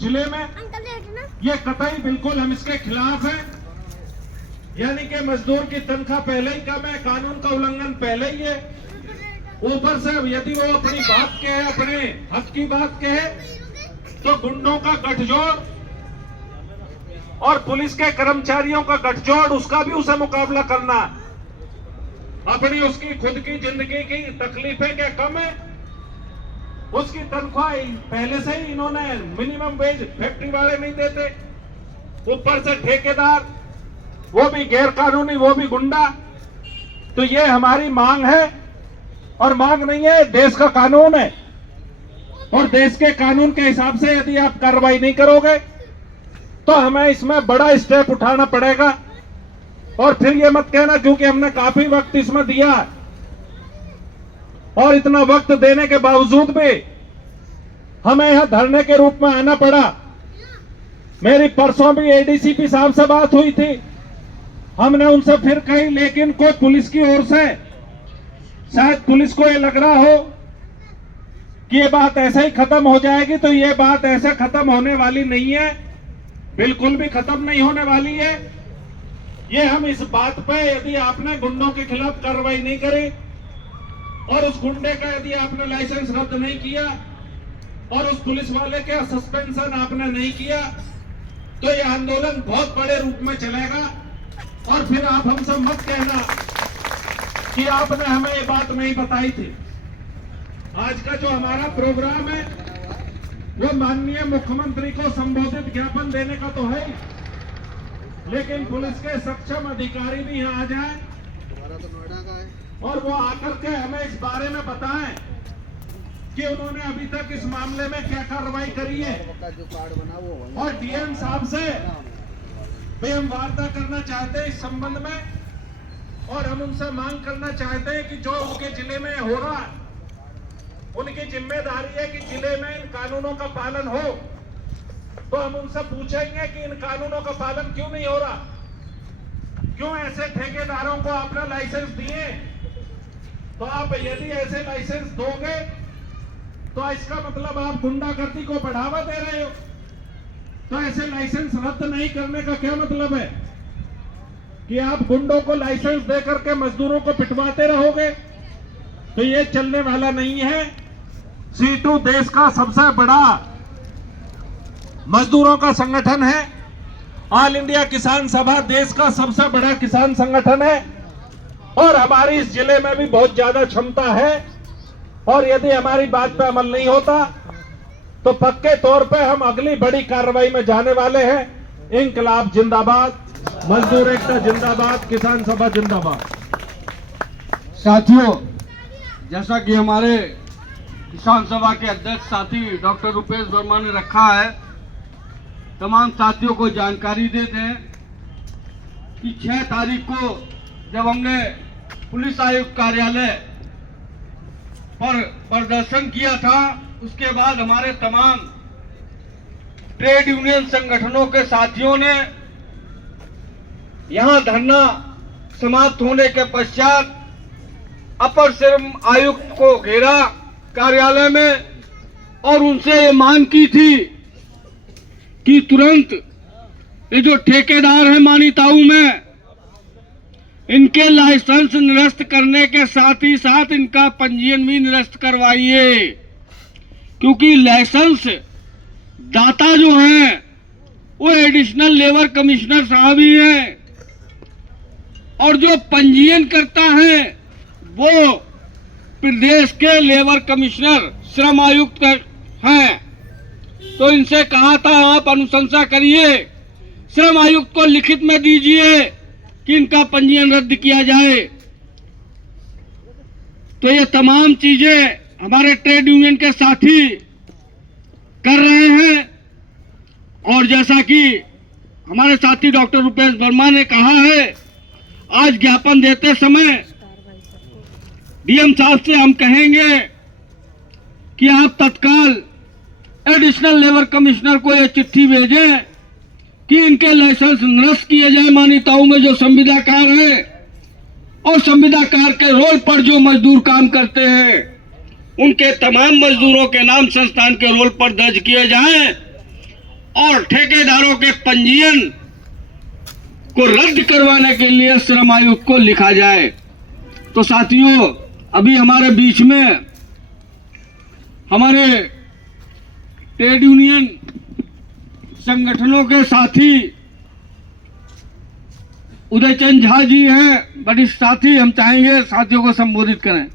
जिले में, ये कतई बिल्कुल हम इसके खिलाफ हैं। यानी कि मजदूर की तनख्वाह पहले ही कम है, कानून का उल्लंघन पहले ही है, ऊपर से यदि वो अपनी बात कहे, अपने हक की बात कहे, तो गुंडों का गठजोड़ और पुलिस के कर्मचारियों का गठजोड़, उसका भी उसे मुकाबला करना। अपनी उसकी खुद की जिंदगी की तकलीफें क्या कम है? उसकी तनख्वाह पहले से ही इन्होंने मिनिमम वेज फैक्ट्री वाले नहीं देते, ऊपर से ठेकेदार, वो भी गैर कानूनी, वो भी गुंडा। तो ये हमारी मांग है, और मांग नहीं है, देश का कानून है, और देश के कानून के हिसाब से यदि आप कार्रवाई नहीं करोगे तो हमें इसमें बड़ा स्टेप उठाना पड़ेगा। और फिर ये मत कहना क्योंकि हमने काफी वक्त इसमें दिया, और इतना वक्त देने के बावजूद भी हमें यहां धरने के रूप में आना पड़ा। मेरी परसों भी एडीसीपी साहब से बात हुई थी, हमने उनसे फिर कही, लेकिन कोई पुलिस की ओर से, शायद पुलिस को ये लग रहा हो कि ये बात ऐसे ही खत्म हो जाएगी, तो ये बात ऐसे खत्म होने वाली नहीं है, बिल्कुल भी खत्म नहीं होने वाली है। ये हम इस बात पे, यदि आपने गुंडों के खिलाफ कार्रवाई नहीं करी और उस गुंडे का यदि आपने लाइसेंस रद्द नहीं किया और उस पुलिस वाले का सस्पेंशन आपने नहीं किया, तो ये आंदोलन बहुत बड़े रूप में चलेगा। और फिर आप हमसे मत कहना कि आपने हमें ये बात नहीं बताई थी। आज का जो हमारा प्रोग्राम है वो माननीय मुख्यमंत्री को संबोधित ज्ञापन देने का तो है ही, लेकिन पुलिस के सक्षम अधिकारी भी यहाँ आ जाए और वो आकर के हमें इस बारे में बताएं कि उन्होंने अभी तक इस मामले में क्या कार्रवाई करी है। और डीएम साहब से भी हम वार्ता करना चाहते हैं इस संबंध में, और हम उनसे मांग करना चाहते हैं कि जो उनके जिले में हो रहा है, उनकी जिम्मेदारी है कि जिले में इन कानूनों का पालन हो। तो हम उनसे पूछेंगे कि इन कानूनों का पालन क्यों नहीं हो रहा, क्यों ऐसे ठेकेदारों को आपने लाइसेंस दिए। तो आप यदि ऐसे लाइसेंस दोगे तो इसका मतलब आप गुंडागर्दी को बढ़ावा दे रहे हो। तो ऐसे लाइसेंस रद्द नहीं करने का क्या मतलब है कि आप गुंडों को लाइसेंस देकर के मजदूरों को पिटवाते रहोगे? तो ये चलने वाला नहीं है। सीटू देश का सबसे बड़ा मजदूरों का संगठन है। ऑल इंडिया किसान सभा देश का सबसे बड़ा किसान संगठन है, और हमारी इस जिले में भी बहुत ज्यादा क्षमता है। और यदि हमारी बात पे अमल नहीं होता तो पक्के तौर पे हम अगली बड़ी कार्रवाई में जाने वाले हैं। इंकलाब जिंदाबाद, मजदूर एकता जिंदाबाद, किसान सभा जिंदाबाद। साथियों, जैसा कि हमारे किसान सभा के अध्यक्ष साथी डॉक्टर रुपेश वर्मा ने रखा है, तमाम साथियों को जानकारी दे दें कि 6 तारीख को जब हमने पुलिस आयुक्त कार्यालय पर प्रदर्शन किया था, उसके बाद हमारे तमाम ट्रेड यूनियन संगठनों के साथियों ने यहां धरना समाप्त होने के पश्चात अपर श्रम आयुक्त को घेरा कार्यालय में, और उनसे ये मांग की थी कि तुरंत ये जो ठेकेदार है मानीताऊ में, इनके लाइसेंस निरस्त करने के साथ ही साथ इनका पंजीयन भी निरस्त करवाइए, क्योंकि लाइसेंस दाता जो है वो एडिशनल लेबर कमिश्नर साहब ही हैं, और जो पंजीयन करता है वो प्रदेश के लेबर कमिश्नर श्रम आयुक्त हैं। तो इनसे कहा था आप अनुशंसा करिए, श्रम आयुक्त को लिखित में दीजिए कि इनका पंजीयन रद्द किया जाए। तो ये तमाम चीजें हमारे ट्रेड यूनियन के साथी कर रहे हैं, और जैसा कि हमारे साथी डॉक्टर रुपेश वर्मा ने कहा है, आज ज्ञापन देते समय डीएम साहब से हम कहेंगे कि आप तत्काल एडिशनल लेबर कमिश्नर को यह चिट्ठी भेजें कि इनके लाइसेंस निरस्त किए जाए मानीताऊ में जो संविदाकार है, और संविदाकार के रोल पर जो मजदूर काम करते हैं उनके तमाम मजदूरों के नाम संस्थान के रोल पर दर्ज किए जाएं, और ठेकेदारों के पंजीयन को रद्द करवाने के लिए श्रम आयुक्त को लिखा जाए। तो साथियों, अभी हमारे बीच में हमारे ट्रेड यूनियन संगठनों के साथी उदयचंद झा जी हैं। बड़ी साथी, हम चाहेंगे साथियों को संबोधित करें।